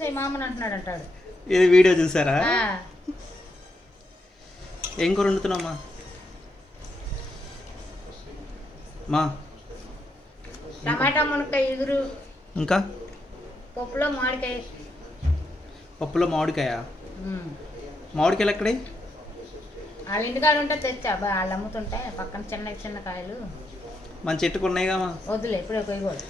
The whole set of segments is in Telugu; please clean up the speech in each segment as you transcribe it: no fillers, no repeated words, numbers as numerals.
చూసే మామని అంటున్నాడు అంటాడు. ఇది వీడియో చూసారా? ఏం కూర వండుతున్నామ్మా? మా టమాటా మునక్కాయ ఎగురు, ఇంకా పప్పులో మామిడికాయ. పప్పులో మామిడికాయ? మామిడికాయలు ఎక్కడే? వాళ్ళ ఇంటికాడ ఉంటే తెచ్చా, వాళ్ళు అమ్ముతుంటే పక్కన చిన్న చిన్న కాయలు. మన చెట్టుకు ఉన్నాయిగా. వద్దులే, ఇప్పుడే కొయ్యకూడదు.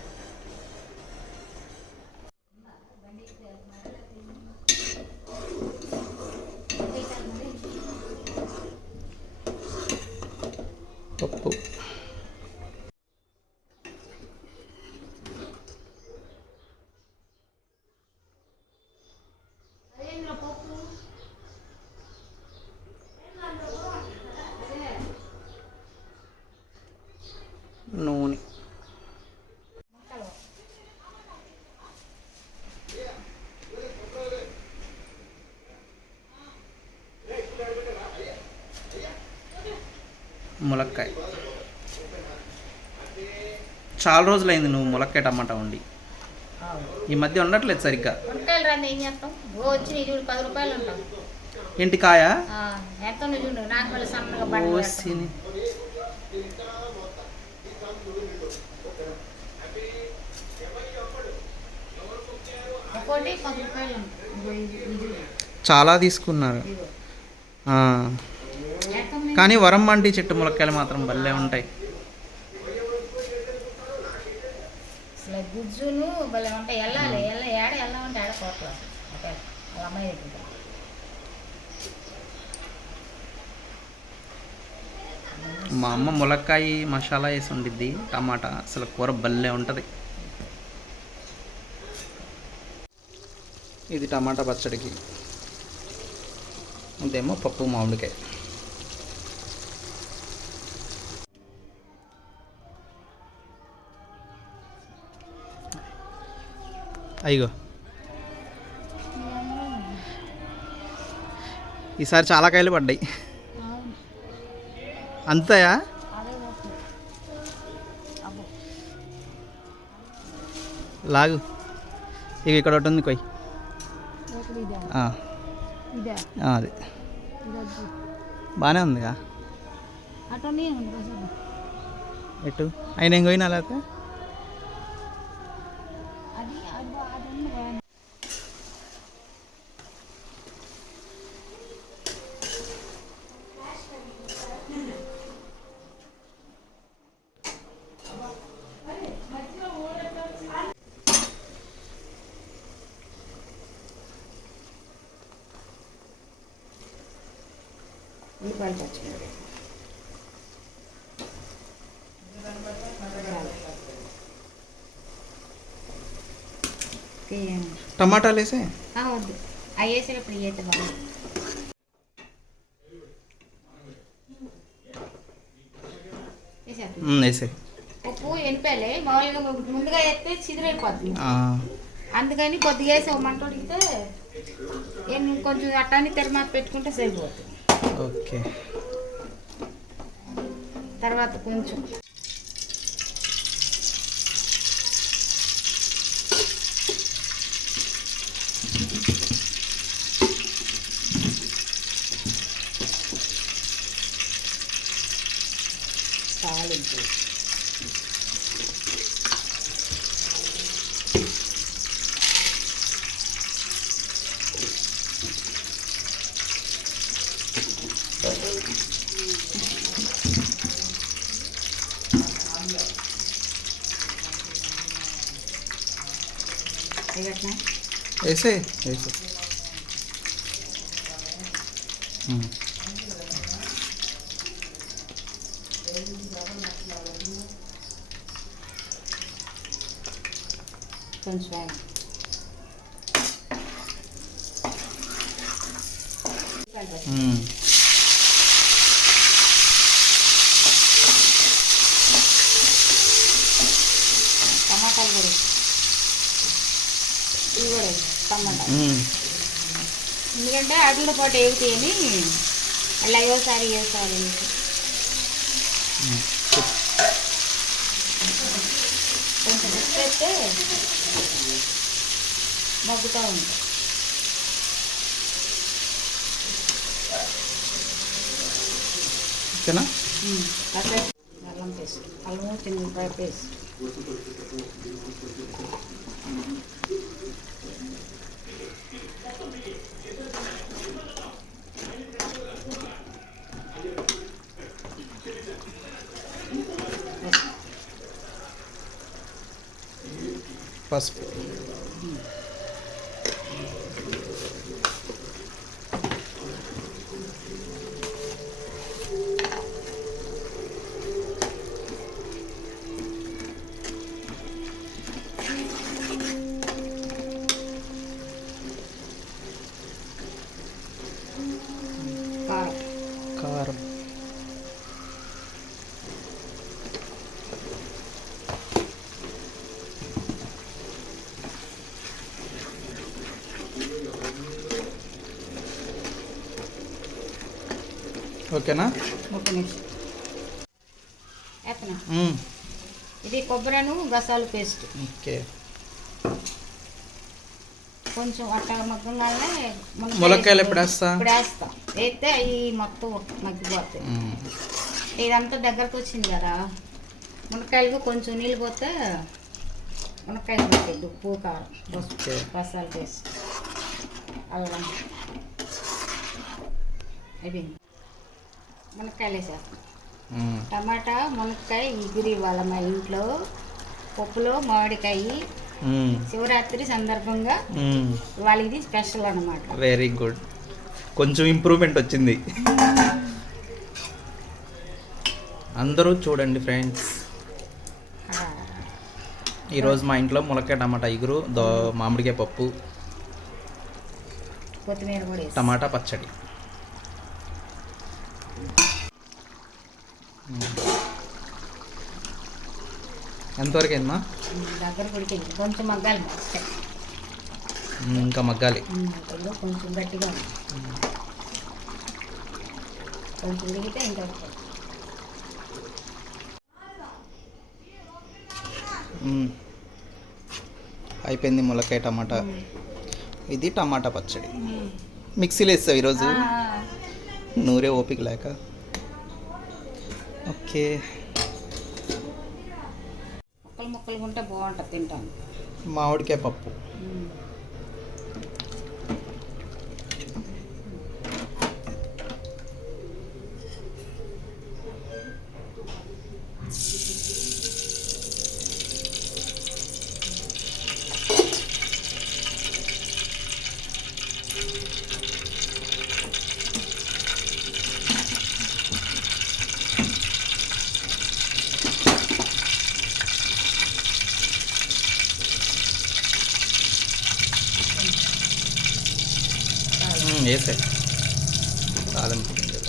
పప్పు నూనె. ములక్కాయ. చాలా రోజులైంది నువ్వు ములక్కాయ టమాటా వండి. ఈ మధ్య ఉండట్లేదు సరిగ్గా. ఏం చేస్తాం, వచ్చి నీ చూడు 10 రూపాయలు ఉంటాం. ఏంటి కాయ? ఎంత చూడు, నాకు మళ్ళీ సన్నగా చాలా తీసుకున్నారు. కానీ వరం మండి చెట్టు ములక్కాయలు మాత్రం భలే ఉంటాయి. గుజ్జును భలే ఉంటాయి. వెళ్ళాలి ఏడ వెళ్ళామంటే ఆడ కోట్ల వాళ్ళ అమ్మాయి దగ్గర. మా అమ్మ ములక్కాయ మసాలా వేసి ఉండిద్ది, టమాటా, అసలు కూర భలే ఉంటుంది. ఇది టమాటా పచ్చడికి, ఇదేమో పప్పు మామిడికాయ. అయ్యో ఈసారి చాలా కాయలు పడ్డాయి. అంతయా? లాగు. ఇక ఇక్కడ ఒకటి ఉంది కొయ్యి. అది బాగానే ఉందిగా. ఎటు అయినా ఏం పోయినా లేకపోతే టమాటాలు వేసే వద్దు, అవి వేసేటప్పుడు వేస్తే బాగుంది. వేసే ఉప్పు ఎనిపాలి, మామూలుగా ముందుగా వేస్తే చిదిరైపోతుంది. అందుకని కొద్దిగా వేసి ఒక మంట ఉడికితే కొంచెం అట్టాన్ని తెరమాత పెట్టుకుంటే సరిపోతుంది. ఓకే. తర్వాత కొంచెం తాలింపు. ऐसे ऐसे కొంచెం టమాటాలు కూడా ఇవి కూడా టమాటా, ఎందుకంటే అట్ల పాటు ఏమిటి అలా అయ్యోసారి వేసారి కొంచెం ఉప్పు వేస్తే మగ్గుతూ ఉంటాయి. ఓకేనా? అల్లం పేస్ట్, అల్లం చిన్నపాయ పేస్ట్, పసుపు, కారం, కారం, ఓకేనా? ఒక నిమిషం ఎత్తనా. మ్మ్. ఇది కొబ్బరిను గసాలు పేస్ట్ ఓకే. కొంచెం అట్ట మగ్గంగానే ములక్కాయలు ఎప్పుడు వేస్తా? ఇప్పుడు వేస్తా. వేస్తే అవి మొత్తం మగ్గిపోతాయి. మ్మ్. ఇదంతా దగ్గరకు వచ్చింది కదా, మునక్కాయలకు కొంచెం నీళ్ళు పోతే మునక్కాయలు పెట్టేది. ఉప్పు, కారం, పసుపు, మసాలా పేస్ట్, అల్లం అయిపోయింది. మునక్కాయలు వేసేస్తాం. మ్మ్. టమాటా, మునక్కాయ ఇగురు ఇవ్వాలి మా ఇంట్లో. పప్పులో మామిడికాయ మ్మ్. శివరాత్రి సందర్భంగా మ్మ్. ఇవాళ ఇది స్పెషల్ అన్నమాట. Very good. కొంచెం ఇంప్రూవ్మెంట్ వచ్చింది. అందరూ చూడండి ఫ్రెండ్స్, ఈరోజు మా ఇంట్లో ములక్కాయ టమాటా ఇగురు, మామిడికాయ పప్పు, కొత్తిమీర కూడా వేసి టమాటా పచ్చడి. ఎంతవరకు అయిందమ్మా? దగ్గర ఉడికింది. కొంచెం మగ్గాలి మస్తాయి. ఇంకా మగ్గాలి. కొంచెం గట్టిగా ఉంది. కొంచెం ఉడికితే ఇంకా అయిపోయింది ములక్కాయ టమాటా. ఇది టమాటా పచ్చడి. మిక్సీలో వేస్తావు ఈరోజు? నూరే ఓపిక లేక. ఓకే. ముక్కలు ముక్కలు ఉంటే బాగుంటుంది తింటాను. మామిడికాయ పప్పు. వేసే తాలింపు గింజలు.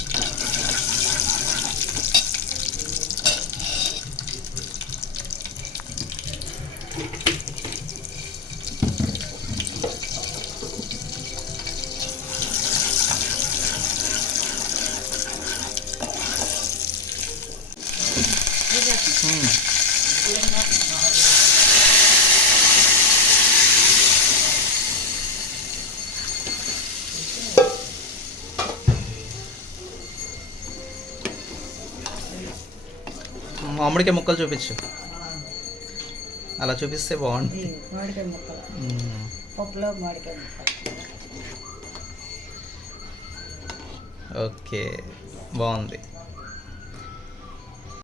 మామిడికాయ ముక్కలు చూపించు. అలా చూపిస్తే బాగుంటుంది. మామిడికాయ ముక్కలు, పప్పులో మామిడికాయ ముక్కలు. ఓకే, బాగుంది.